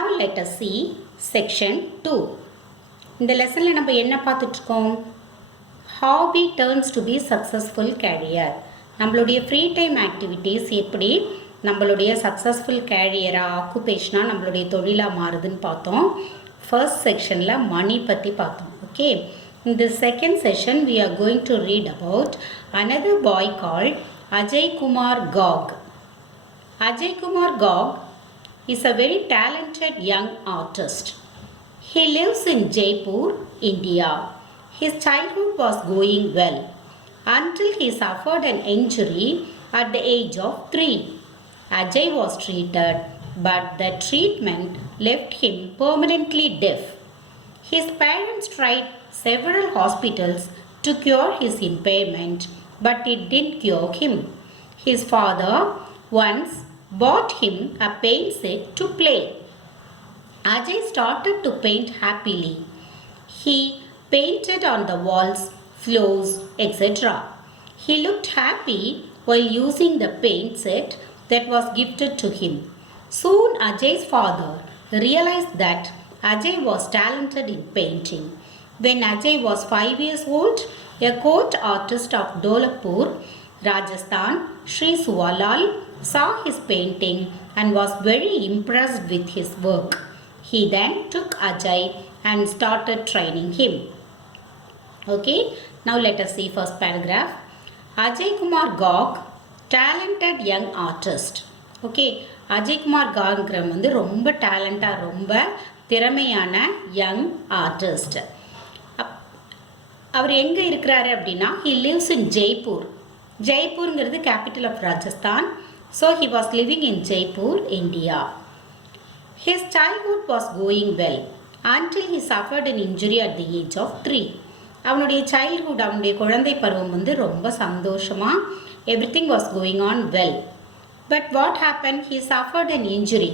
Now let us see section 2. இந்த லெசனில் நம்ம என்ன பார்த்துட்ருக்கோம்? Hobby turns to be successful career. நம்மளுடைய ஃப்ரீ டைம் ஆக்டிவிட்டீஸ் எப்படி நம்மளுடைய சக்ஸஸ்ஃபுல் கேரியராக ஆக்குபேஷனாக நம்மளுடைய தொழிலாக மாறுதுன்னு பார்த்தோம். ஃபர்ஸ்ட் செக்ஷனில் மணி பற்றி பார்த்தோம். Okay, in the second session we are going to read about another boy called Ajay Kumar Garg. Ajay Kumar Garg is a very talented young artist. He lives in Jaipur, India. His childhood was going well until he suffered an injury at the age of 3. Ajay was treated, but the treatment left him permanently deaf. His parents tried several hospitals to cure his impairment, but it didn't cure him. His father once bought him a paint set to play. Ajay started to paint happily. He painted on the walls, floors, etc. He looked happy while using the paint set that was gifted to him. Soon Ajay's father realized that Ajay was talented in painting. When Ajay was 5 years old, a court artist of Dholapur, Rajasthan, Sri Suvalal, saw his painting and was very impressed with his work. He then took Ajay and started training him. Okay, now let us see first paragraph. Ajay Kumar Garg, talented young artist. Okay, Ajay Kumar Garg வந்து ரொம்ப டேலண்டாக ரொம்ப திறமையான young artist. அவர் எங்கே இருக்கிறாரு அப்படின்னா, he lives in Jaipur. ஜெய்ப்பூருங்கிறது capital of Rajasthan. So he was living in Jaipur, India. His childhood was going well until he suffered an injury at the age of 3. அவனுடைய childhood, அவனுடைய குழந்தை பருவம் வந்து ரொம்ப சந்தோஷமாக everything was going on well. But what happen, he suffered an injury.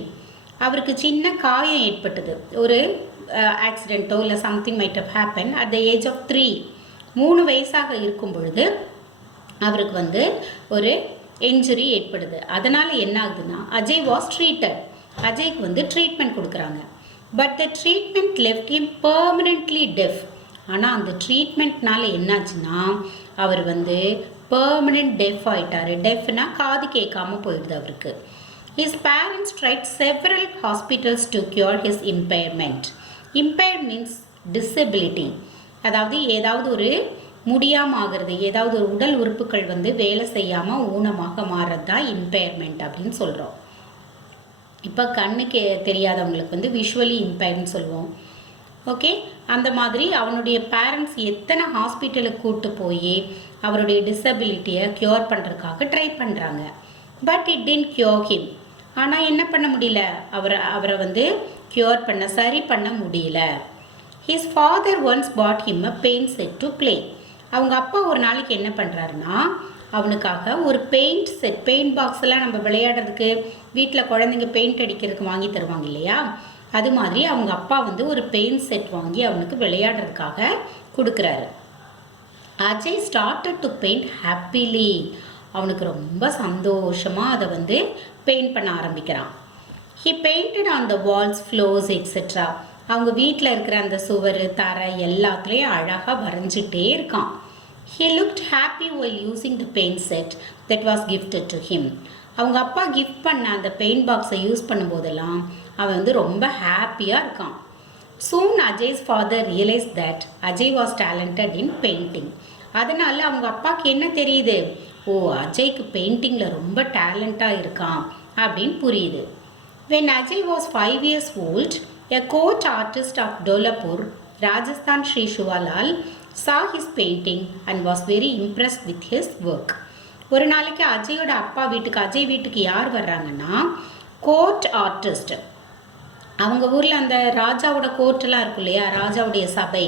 அவருக்கு சின்ன காயம் ஏற்பட்டது. ஒரு ஆக்சிடெண்ட்டோ இல்லை something might have happen at the age of 3. 3 வயசாக இருக்கும் பொழுது அவருக்கு வந்து ஒரு இன்ஜுரி ஏற்படுது. அதனால் என்ன ஆகுதுன்னா, அஜய் வாஸ் ட்ரீட்டட். அஜய்க்கு வந்து ட்ரீட்மெண்ட் கொடுக்குறாங்க. But the treatment left him permanently deaf. ஆனால் அந்த ட்ரீட்மெண்ட்னால என்னாச்சுன்னா, அவர் வந்து பெர்மனெண்ட் டெஃப் ஆகிட்டார். டெஃப்னா காது கேட்காம போயிடுது அவருக்கு. His parents tried several hospitals to cure his impairment. Impaired means disability. அதாவது ஏதாவது ஒரு முடியாமல் ஆகிறது, ஏதாவது ஒரு உடல் உறுப்புகள் வந்து வேலை செய்யாமல் ஊனமாக மாறுறது தான் இம்பேர்மெண்ட் அப்படின்னு சொல்கிறோம். இப்போ கண்ணுக்கு தெரியாதவங்களுக்கு வந்து விஷுவலி இம்பேர்ன்னு சொல்லுவோம். ஓகே, அந்த மாதிரி அவனுடைய பேரண்ட்ஸ் எத்தனை ஹாஸ்பிட்டலுக்கு கூப்பிட்டு போய் அவருடைய டிசபிலிட்டியை க்யூர் பண்ணுறதுக்காக ட்ரை பண்ணுறாங்க. But it didn't cure him. ஆனால் என்ன பண்ண முடியல, அவரை வந்து க்யூர் பண்ண, சரி பண்ண முடியல. His father once bought him a paint set to play. அவங்க அப்பா ஒரு நாளைக்கு என்ன பண்ணுறாருன்னா, அவனுக்காக ஒரு பெயிண்ட் செட், பெயிண்ட் பாக்ஸ் எல்லாம் நம்ம விளையாடுறதுக்கு வீட்டில் குழந்தைங்க பெயிண்ட் அடிக்கிறதுக்கு வாங்கி தருவாங்க இல்லையா, அது மாதிரி அவங்க அப்பா வந்து ஒரு பெயிண்ட் செட் வாங்கி அவனுக்கு விளையாடுறதுக்காக கொடுக்குறாரு. Ajay started to paint happily. அவனுக்கு ரொம்ப சந்தோஷமாக அதை வந்து பெயிண்ட் பண்ண ஆரம்பிக்கிறான். He painted on the Waals, floors etcetera. அவங்க வீட்டில் இருக்கிற அந்த சுவர், தரை எல்லாத்துலேயும் அழகாக வரைஞ்சிட்டே இருக்கான். He looked happy while using the paint set that was gifted to him. அவங்க அப்பா கிஃப்ட் பண்ண அந்த பெயிண்ட் பாக்ஸை யூஸ் பண்ணும்போதெல்லாம் அவன் வந்து ரொம்ப ஹாப்பியாக இருக்கான். Soon Ajay's father realise that Ajay was talented in painting. அதனால் அவங்க அப்பாவுக்கு என்ன தெரியுது, ஓ அஜய்க்கு பெயிண்டிங்கில் ரொம்ப டேலண்ட்டாக இருக்கான் அப்படின்னு புரியுது. When Ajay was 5 years old, a court artist of Dholapur, Rajasthan, Sri Suvalal, saw his painting and was very impressed with his work. ஒரு நாளைக்கு அஜயோட அப்பா வீட்டுக்கு, அஜய் வீட்டுக்கு யார் வர்றாங்கன்னா, கோர்ட் ஆர்டிஸ்ட். அவங்க ஊரில் அந்த ராஜாவோட கோர்ட்டெல்லாம் இருக்கும் இல்லையா, ராஜாவுடைய சபை,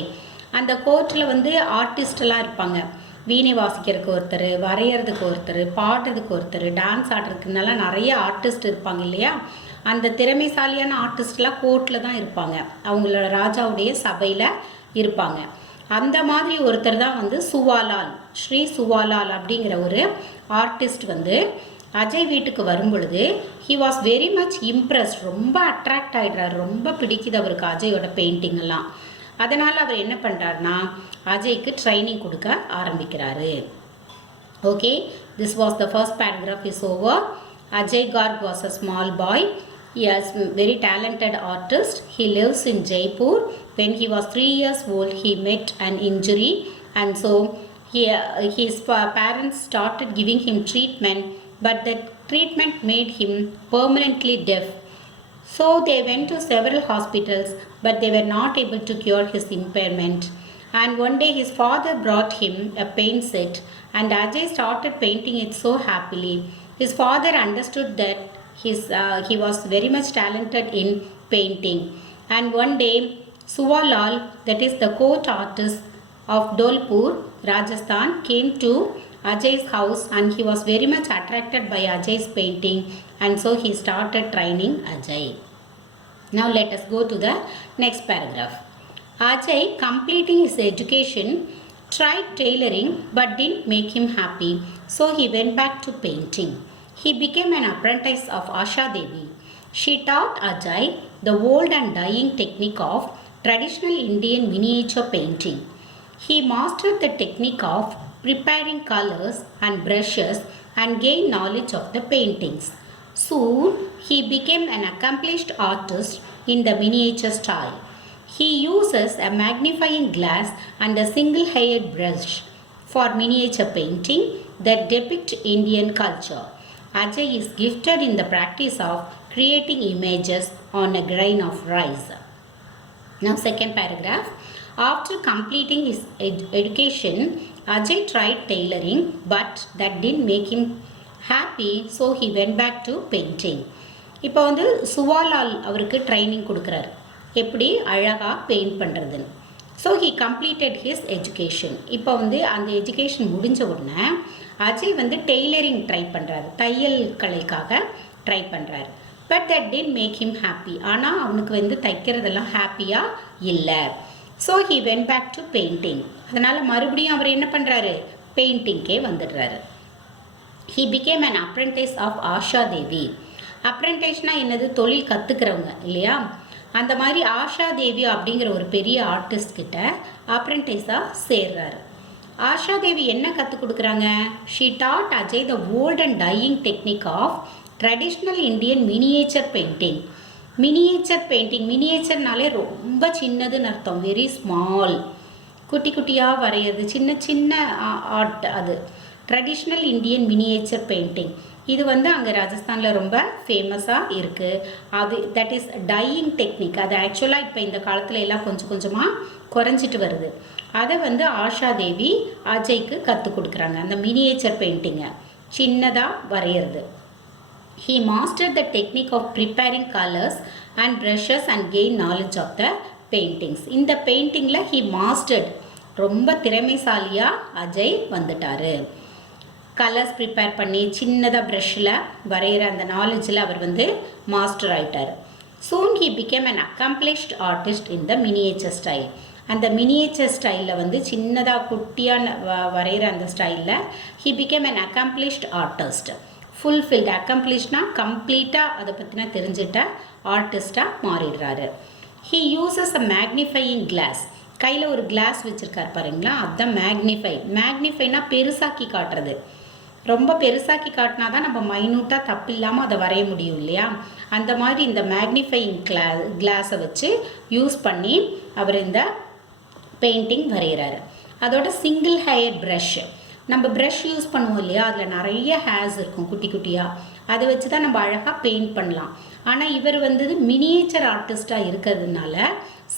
அந்த கோர்ட்டில் வந்து ஆர்டிஸ்டெல்லாம் இருப்பாங்க. வீணை வாசிக்கிறதுக்கு ஒருத்தர், வரைகிறதுக்கு ஒருத்தர், பாடுறதுக்கு ஒருத்தர், டான்ஸ் ஆடுறதுக்குனாலாம் நிறைய ஆர்டிஸ்ட் இருப்பாங்க இல்லையா. அந்த திறமைசாலியான ஆர்டிஸ்ட்லாம் கோர்ட்டில் தான் இருப்பாங்க, அவங்களோட ராஜாவுடைய சபையில் இருப்பாங்க. அந்த மாதிரி ஒருத்தர் தான் வந்து சுவாலால், ஸ்ரீ சுவாலால் அப்படிங்கிற ஒரு ஆர்டிஸ்ட் வந்து அஜய் வீட்டுக்கு வரும் பொழுது he was very much impressed, ரொம்ப அட்ராக்ட் ஆகிடுறாரு, ரொம்ப பிடிக்குது அவருக்கு அஜயோட பெயிண்டிங் எல்லாம். அதனால் அவர் என்ன பண்ணுறாருனா அஜய்க்கு ட்ரைனிங் கொடுக்க ஆரம்பிக்கிறாரு. Okay, this was the first paragraph is over. Ajay Garg was a small boy. He is very talented artist. He lives in Jaipur. When he was 3 years old, he met an injury, and so his parents started giving him treatment, but the treatment made him permanently deaf. So they went to several hospitals, but they were not able to cure his impairment. And one day his father brought him a paint set, and Ajay started painting it so happily. His father understood that he was very much talented in painting. And one day Suvalal, that is the court artist of Dholpur, Rajasthan, came to Ajay's house, and he was very much attracted by Ajay's painting, and so he started training Ajay. Now let us go to the next paragraph. Ajay, completing his education, tried tailoring but didn't make him happy, so he went back to painting. He became an apprentice of Asha Devi. She taught Ajay the old and dying technique of traditional Indian miniature painting. He mastered the technique of preparing colors and brushes and gained knowledge of the paintings. Soon, he became an accomplished artist in the miniature style. He uses a magnifying glass and a single-haired brush for miniature painting that depict Indian culture. Ajay is gifted in the practice of creating images on a grain of rice. Now second paragraph. After completing his education, Ajay tried tailoring, but that didn't make him happy, so he went back to painting. இப்போ வந்து சுவாலால் அவருக்கு training கொடுக்குறாரு எப்படி அழகாக paint பண்ணுறதுன்னு. So he completed his education. இப்போ வந்து அந்த எஜுகேஷன் முடிஞ்ச உடனே அஜய் வந்து டெய்லரிங் ட்ரை பண்ணுறாரு, தையல் கலைக்காக ட்ரை பண்ணுறாரு. But that did make him happy. ஆனால் அவனுக்கு வந்து தைக்கிறதெல்லாம் ஹாப்பியாக இல்லை. So he went back to painting. அதனால் மறுபடியும் அவர் என்ன பண்ணுறாரு, பெயிண்டிங்கே வந்துடுறாரு. He became an apprentice of Asha Devi. அப்ரெண்டிஸ்னால் என்னது, தொழில் கற்றுக்கிறவங்க இல்லையா. அந்த மாதிரி ஆஷா தேவி அப்படிங்கிற ஒரு பெரிய ஆர்டிஸ்ட் கிட்ட அப்ரெண்டிஸாக சேர்றாரு. ஆஷா தேவி என்ன கற்றுக் கொடுக்குறாங்க, she taught Ajay the old and dying technique of traditional Indian miniature painting. Miniature painting, மினியேச்சர்னாலே ரொம்ப சின்னதுன்னு அர்த்தம், வெரி ஸ்மால், குட்டி குட்டியாக வரைகிறது, சின்ன சின்ன ஆர்ட். அது ட்ரெடிஷ்னல் இந்தியன் மினியேச்சர் பெயிண்டிங். இது வந்து அங்கே ராஜஸ்தானில் ரொம்ப ஃபேமஸாக இருக்குது. அது தட் இஸ் டையிங் டெக்னிக். அது ஆக்சுவலாக இப்போ இந்த காலத்தில் எல்லாம் கொஞ்சம் கொஞ்சமாக குறைஞ்சிட்டு வருது. அதை வந்து ஆஷா தேவி அஜய்க்கு கற்றுக் கொடுக்குறாங்க, அந்த மினியேச்சர் பெயிண்டிங்கை சின்னதாக வரைகிறது. He mastered the technique of preparing colors and brushes and gained knowledge of the paintings. இந்த பெயிண்டிங்கில் he mastered, ரொம்ப திறமைசாலியாக அஜய் வந்துட்டார். கலர்ஸ் ப்ரிப்பேர் பண்ணி சின்னதாக ப்ரஷ்ஷில் வரைகிற அந்த நாலேஜில் அவர் வந்து மாஸ்டர் ஆகிட்டார். Soon he became an accomplished artist in the miniature style. அந்த மினியேச்சர் ஸ்டைலில் வந்து சின்னதாக குட்டியாக வரைகிற அந்த ஸ்டைலில் he became an accomplished artist. Fulfilled, அக்கம்ப்ளிஷ்னா கம்ப்ளீட்டாக அதை பற்றினா தெரிஞ்சுட்ட ஆர்டிஸ்டாக மாறிடுறாரு. He uses a magnifying glass. கையில் ஒரு கிளாஸ் வச்சுருக்கார் பாருங்களா, அதுதான் மேக்னிஃபை. மேக்னிஃபைனா பெருசாக்கி காட்டுறது. ரொம்ப பெருசாக்கி காட்டினா தான் நம்ம மைனூட்டாக தப்பு இல்லாமல் அதை வரைய முடியும் இல்லையா. அந்த மாதிரி இந்த மேக்னிஃபையிங் கிளாஸை வச்சு யூஸ் பண்ணி அவர் இந்த பெயிண்டிங் வரைகிறாரு. அதோட சிங்கிள் ஹேர் ப்ரஷ், நம்ம ப்ரஷ் யூஸ் பண்ணுவோம் இல்லையா, அதில் நிறைய ஹேர்ஸ் இருக்கும் குட்டி குட்டியாக, அதை வச்சு தான் நம்ம அழகாக பெயிண்ட் பண்ணலாம். ஆனால் இவர் வந்து மினியேச்சர் ஆர்டிஸ்டாக இருக்கிறதுனால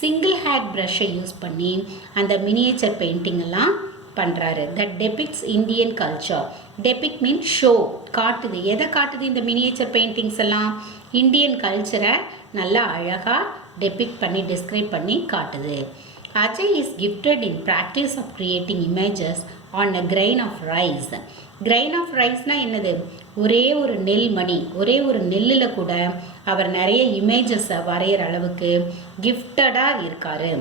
சிங்கிள் ஹேர் ப்ரஷ்ஷை யூஸ் பண்ணி அந்த மினியேச்சர் பெயிண்டிங் எல்லாம் பண்ணுறாரு. That depicts Indian culture. Depict mean show, காட்டுது. எதை காட்டுது இந்த மினியேச்சர் பெயிண்டிங்ஸ் எல்லாம், இந்தியன் கல்ச்சரை நல்லா அழகாக டெபிக்ட் பண்ணி டிஸ்கிரைப் பண்ணி காட்டுது. Ajay is gifted in practice of creating images on a grain of rice. Grain of ரைஸ்னால் என்னது, ஒரே ஒரு நெல் மணி, ஒரே ஒரு நெல்லில் கூட அவர் நிறைய இமேஜஸை வரைகிற அளவுக்கு கிஃப்டடாக இருக்கார்.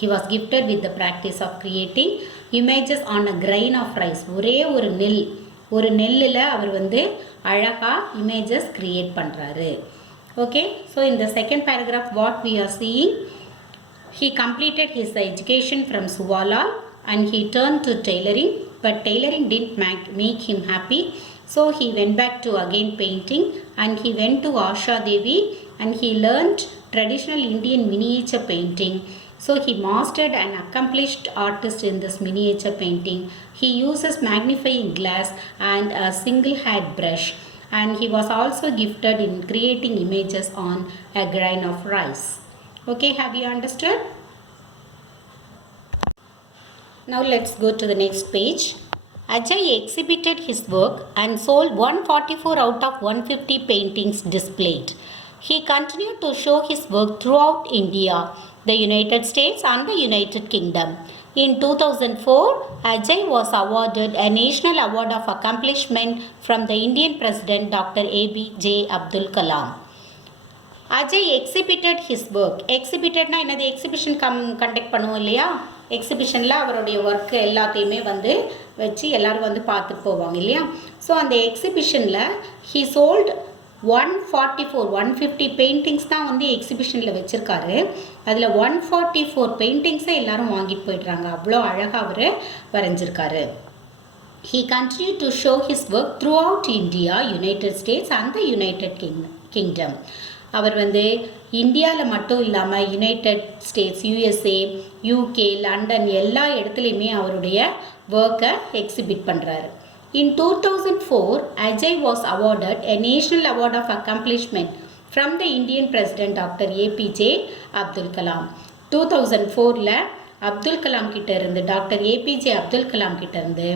He was gifted with the practice of creating images on a grain of rice. ஒரே ஒரு நெல், ஒரு நெல்லில் அவர் வந்து அழகா இமேஜஸ் கிரியேட் பண்ணுறாரு. Okay, so in the second paragraph what we are seeing, he completed his education from Suvalal and he turned to tailoring, but tailoring didn't make him happy. So he went back to again painting and he went to Asha Devi and he learned traditional Indian miniature painting. So he mastered an accomplished artist in this miniature painting. He uses magnifying glass and a single head brush, and he was also gifted in creating images on a grain of rice. Okay, have you understood? Now let's go to the next page. Ajay exhibited his work and sold 144 out of 150 paintings displayed. He continued to show his work throughout India, the United States and the United Kingdom. In 2004, Ajay was awarded a National Award of Accomplishment from the Indian President Dr. APJ Abdul Kalam. Ajay exhibited his work. எக்ஸிபிட்டட்னா என்னது? Exhibition conduct பண்ணுவோம் இல்லையா? எக்ஸிபிஷனில் அவருடைய work எல்லாத்தையுமே வந்து வச்சு எல்லோரும் வந்து பார்த்துட்டு போவாங்க இல்லையா? ஸோ அந்த எக்ஸிபிஷனில் ஹி சோல்டு 150 பெயிண்டிங்ஸ் தான் வந்து எக்ஸிபிஷனில் வச்சுருக்காரு. அதில் 144 பெயிண்டிங்ஸை எல்லோரும் வாங்கிட்டு போயிடுறாங்க. அவ்வளோ அழகாக அவர் வரைஞ்சிருக்காரு. He continued to show his work throughout India, United States and the United Kingdom. அவர் வந்து இந்தியாவில் மட்டும் இல்லாமல் United states, USA, UK, London எல்லா இடத்துலையுமே அவருடைய ஒர்க்கை எக்ஸிபிட் பண்ணுறாரு. In 2004, Ajay was awarded a National Award of Accomplishment from the Indian President Dr. APJ Abdul Kalam. 2004ல் Abdul Kalam கிட்ட இருந்து, டாக்டர் ஏபிஜே அப்துல் கலாம் கிட்ட இருந்து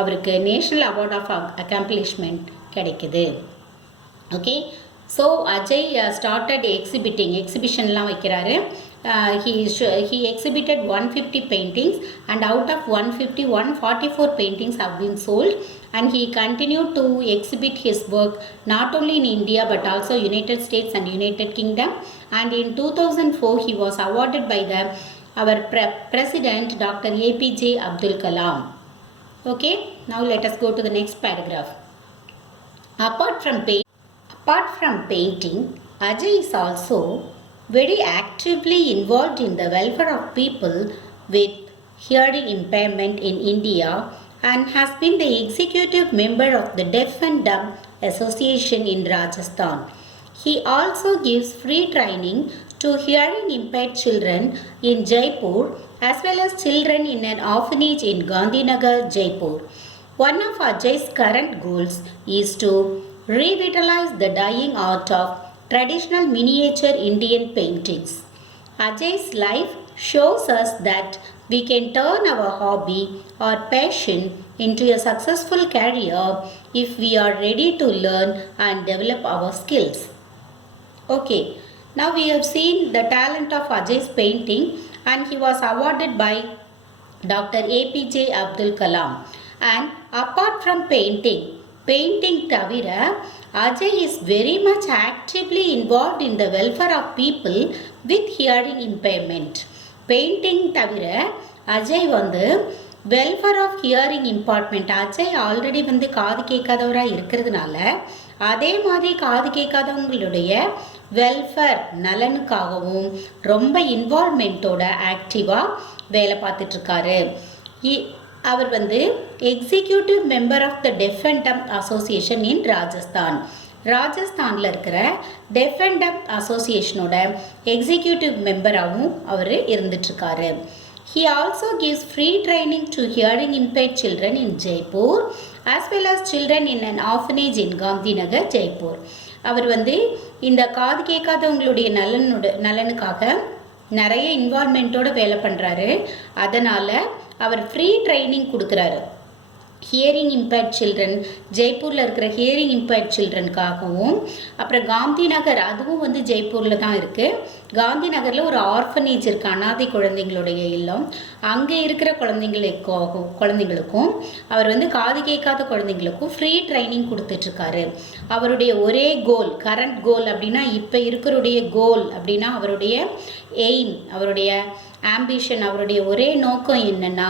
அவருக்கு நேஷ்னல் அவார்ட் ஆஃப் அக்கம்ப்ளிஷ்மெண்ட் கிடைக்குது. ஓகே, ஸோ அஜய் ஸ்டார்டட் எக்ஸிபிஷன்லாம் வைக்கிறாரு. He exhibited 150 paintings and out of 150, 144 paintings have been sold, and he continued to exhibit his work not only in India but also United States and United Kingdom. And in 2004 he was awarded by our President Dr. APJ Abdul Kalam. Okay, now let us go to the next paragraph. Apart from painting, Ajay is also very actively involved in the welfare of people with hearing impairment in India and has been the executive member of the Deaf and Dumb Association in Rajasthan. He also gives free training to hearing impaired children in Jaipur as well as children in an orphanage in Gandhinagar, Jaipur. One of Ajay's current goals is to revitalize the dying art of traditional miniature Indian paintings. Ajay's life shows us that we can turn our hobby or passion into a successful career if we are ready to learn and develop our skills. Okay, now we have seen the talent of Ajay's painting, and he was awarded by Dr. APJ Abdul Kalam. And apart from painting தவிர Ajay is very much actively involved in the welfare of people with hearing impairment. Painting தவிர அஜய் வந்து welfare of hearing impairment, Ajay already வந்து காது கேட்காதவராக இருக்கிறதுனால அதே மாதிரி காது கேட்காதவங்களுடைய welfare நலனுக்காகவும் ரொம்ப இன்வால்மெண்ட்டோட ஆக்டிவாக வேலை பார்த்துட்ருக்காரு. அவர் வந்து executive member of the deaf and dumb association in ராஜஸ்தானில் இருக்கிற டெஃப் அண்ட் டம்ப் அசோசியேஷனோட எக்ஸிக்யூட்டிவ் மெம்பராகவும் அவர் இருந்துட்டுருக்காரு. He also gives free training to hearing impaired children in Jaipur as well as children in an orphanage in Gandhinagar, Jaipur. அவர் வந்து இந்த காது கேட்காதவங்களுடைய நலனுக்காக நிறைய இன்வால்மெண்ட்டோடு வேலை பண்ணுறாரு. அதனால் அவர் ஃப்ரீ ட்ரைனிங் கொடுக்குறாரு. ஹியரிங் இம்பேர்ட் சில்ட்ரன், ஜெய்ப்பூரில் இருக்கிற ஹியரிங் இம்பேர்ட் சில்ட்ரனுக்காகவும், அப்புறம் காந்தி நகர், அதுவும் வந்து ஜெய்ப்பூரில் தான் இருக்குது. காந்தி நகரில் ஒரு ஆர்ஃபனேஜ் இருக்குது, அனாதை குழந்தைங்களுடைய இல்லம். அங்கே இருக்கிற குழந்தைங்களுக்கும் அவர் வந்து காது கேட்காத குழந்தைங்களுக்கும் ஃப்ரீ ட்ரைனிங் கொடுத்துட்ருக்காரு. அவருடைய ஒரே கோல், கரண்ட் கோல் அப்படின்னா, இப்போ இருக்கிறுடைய கோல் அப்படின்னா, அவருடைய எய்ம், அவருடைய ஆம்பிஷன், அவருடைய ஒரே நோக்கம் என்னென்னா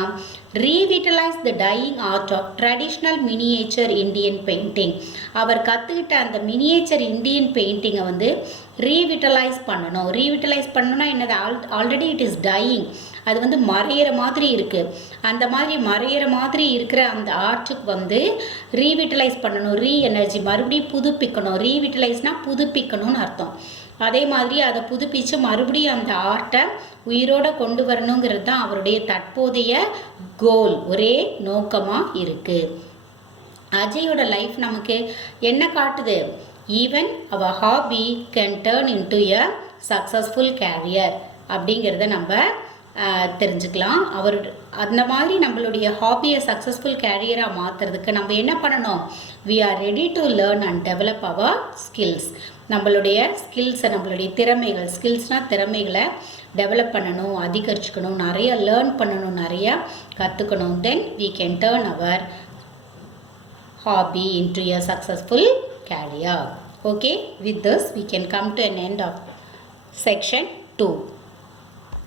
revitalize the dying art of traditional miniature Indian painting. அவர் கற்றுக்கிட்ட அந்த மினியேச்சர் இந்தியன் பெயிண்டிங்கை வந்து ரீவிட்டலைஸ் பண்ணணும். ரீவிட்டலைஸ் பண்ணணும்னா என்னது, ஆல்ரெடி இட் இஸ் டையிங், அது வந்து மறையிற மாதிரி இருக்குது. அந்த மாதிரி மறையிற மாதிரி இருக்கிற அந்த ஆர்ட்டுக்கு வந்து ரீவிட்டலைஸ் பண்ணணும், ரீ எனர்ஜி மறுபடியும் புதுப்பிக்கணும். ரீவிட்டலைஸ்னால் புதுப்பிக்கணும்னு அர்த்தம். அதே மாதிரி அதை புதுப்பித்து மறுபடியும் அந்த ஆர்ட்டை உயிரோடு கொண்டு வரணுங்கிறது தான் அவருடைய தற்போதைய கோல், ஒரே நோக்கமாக இருக்குது. அஜயோட லைஃப் நமக்கு என்ன காட்டுது, even our hobby can turn into a successful career அப்படிங்கிறத நம்ம தெரிஞ்சுக்கலாம். அவர் அந்த மாதிரி நம்மளுடைய ஹாபியை சக்ஸஸ்ஃபுல் கேரியராக மாற்றுறதுக்கு நம்ம என்ன பண்ணணும், we are ready to learn and develop our skills. நம்மளுடைய ஸ்கில்ஸை, நம்மளுடைய திறமைகள், ஸ்கில்ஸ்னால் திறமைகளை டெவலப் பண்ணணும், அதிகரிச்சுக்கணும், நிறைய லேர்ன் பண்ணணும், நிறைய கற்றுக்கணும். Then we can turn our hobby into a successful career. Okay, with this we can come to an end of section 2.